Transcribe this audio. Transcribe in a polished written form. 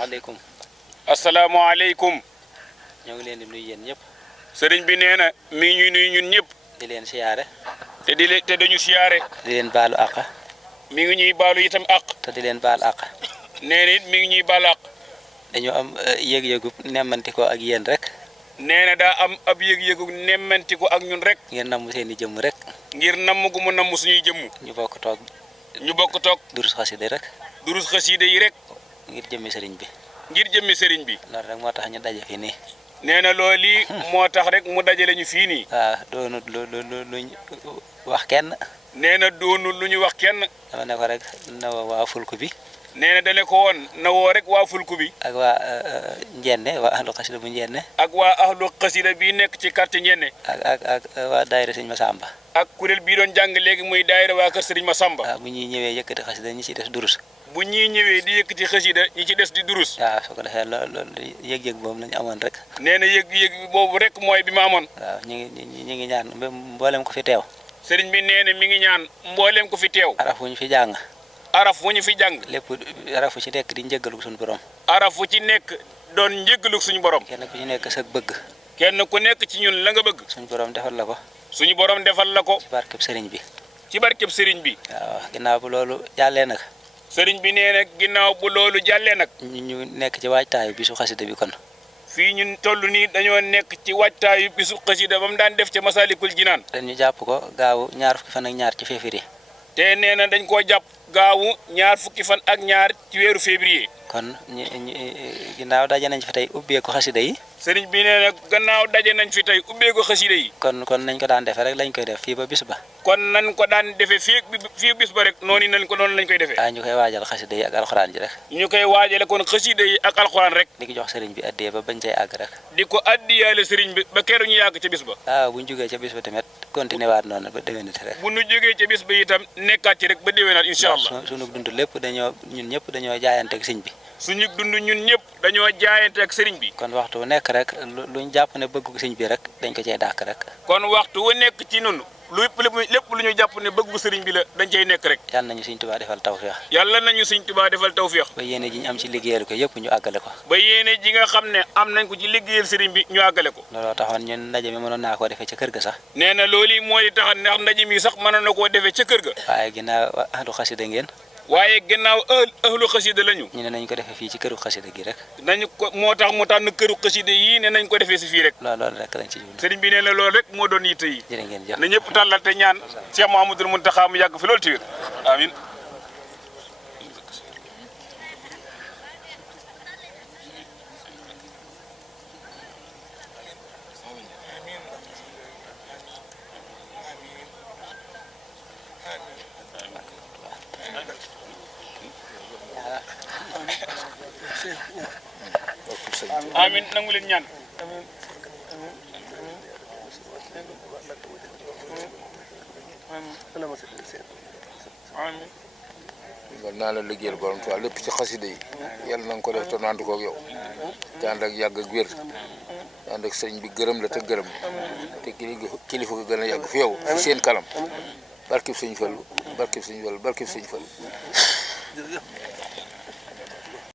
asalaamaaleykum. asalaamaaleykum. ñoo ngi leen di nuyu yéen ñëpp. sëriñ bi nee na mi ngi ñuy nuyu ñun ñëpp. di leen siyaare. te dañu siyaare. di leen baalu àq. mi ngi ñuy baalu itam àq. te di leen baal àq. nee na it mi ngi ñuy baal àq. dañoo am yëg-yëgu nemmanti ko ak yéen rek. nee na daa am ab yëg-yëgu nemmanti ko ak ñun rek. ngir namm seen i jëmm rek. ngir namm gu mu namm suñuy jëmm. ñu bokk toog. durus xasida rek. durus xasida yi rek. ngir jëmmi sëriñ bi. ngir jëmmi sëriñ bi. loolu rek moo tax ñu daje fi nii. nee na loolu lii moo tax rek mu dajale ñu fii nii. waaw doonut luñ wax kenn. nee na doonul lu ñu wax kenn. dama ne ko rek na waa fulku bi. nee na dane ko woon na woo rek waa fulku bi. ak waa Njenne waa ahlu xasida bu Njenne. ak waa ahlu xasida bii nekk ci quartier Njenne. ak waa daayira sëñ Masamba. ak kuréel bii doon jàng léegi muy daayira waa kër sëriñ Masamba. waaw bu ñuy ñëwee yëkkati xasida ñi ci des durus. bu ñuy ñëwee di yëkkati xasida ñi ci des di durus. waaw su ko defee loolu yëg-yëg boobu lañu amoon rek. nee na yëg boobu rek mooy bi ma amoon. waaw ñu ngi ñaan mboolem ko fi teew. sëriñ bi nee na mi ngi ñaan mboolem ko fi teew. araf wu ñu fi jàng. araf wu ñu fi jàng. lépp araf wu ci nekk di njëggalu suñu borom. araf wu ci nekk doon njëggalu suñu borom. kenn ku ci nekk sa bëgg. kenn ku nekk ci ñun la nga bëgg. suñu borom defal la ko. suñu borom defal la ko. ci barkeb sëriñ bi. ci barkeb sëriñ bi. waaw ginnaaw bu loolu jàllee nag. sëriñ bi nee na ginnaaw bu loolu jàllee nag. ñu nekk ci waajtaayu bisu xasida bi kon. fii ñun toll nii dañoo nekk ci waajtaayu bisu xasida ba mu daan def ca Masalikul Jinaan. dañu jàpp ko gaawu ñaar fukki fan ak ñaar ci février. te nee na dañ koo jàpp gaawu ñaar fukki fan ak ñaar ci weeru février. kon ginnaaw daje nañ fi tey ubbeeku xasida yi. sëriñ bi nee na gannaaw daje nañ fi tey ubbeeku xasida yi. kon nañ ko daan defee rek lañ koy def fii ba bis ba. kon nañ ko daan defee fii bis ba rek noonu lañ koy defee. waaw ñu koy waajal xasida yi ak alxuraan ji rek. ñu koy waajale kon xasida yi ak alxuraan rek. di ko jox sëriñ bi addiyee ba bañ cay àgg rek. di ko addiyaale sëriñ bi ba keroog ñu yàgg ca bis ba. waaw bu ñu jógee ca bis ba tamit continué waat noonu ba déwénati rek. bu ñu jógee ca bis ba itam nekkaat ci rek ba déwénaat incha allah. suñu dund lépp ñun ñëpp dañoo jaayante ak sëriñ bi. suñu dund ñun ñëpp dañoo jaayante ak sëriñ bi. kon waxtu wu nekk rek luñ jàpp ne bëggu sëriñ bi rek dañ ko cay dàkk rek. kon waxtu wu nekk ci ñun lépp lu ñu jàpp ne bëggu sëriñ bi la dañ cay nekk rek. yàlla nañu sëriñ Tuubaa defal tawféex. yàlla nañu sëriñ Tuubaa defal tawféex. ba yéene ji ñu am ci liggéeyal ko yëpp ñu àggale ko. ba yéene ji nga xam ne am nañ ko ci liggéeyal sëriñ bi ñu àggale ko. looloo taxoon ñun ndaje mi mënoon naa koo defee ca kër ga sax. nee na loolu yi moo di taxan ndax ndaje mi sax mënoon na koo defee ca kër ga. waaye ginnaaw ahlu xasida ngeen. waaye gannaaw ahlu xasida lañu. ñu ne nañ ko defee fii ci këru xasida gi rek. nañu ko moo tax mu tànn këru xasida yii ne nañ ko defee si fii rek. loolu rek lañ ci jublu. sëriñ bi nee na loolu rek moo doon yitte yi. jërë ngeen jëf na ñëpp tàllal te ñaan Cheikh Mouhamadoul Mountakha mu yàgg fi loolu ci wér amin amin nangu leen ñaan war naa la liggéeyal borom Tuubaa lépp ci xasida yi yàlla na nga ko def te ànd koog yow te ànd ak yàgg ak wér te ànd ak sëriñ bi gërëm la te gërëm te kilifa ko gën a yàgg fi yow fi seen kanam barkib sëñ Fallu barkib sëñ Fallu barkib sëñ Fallu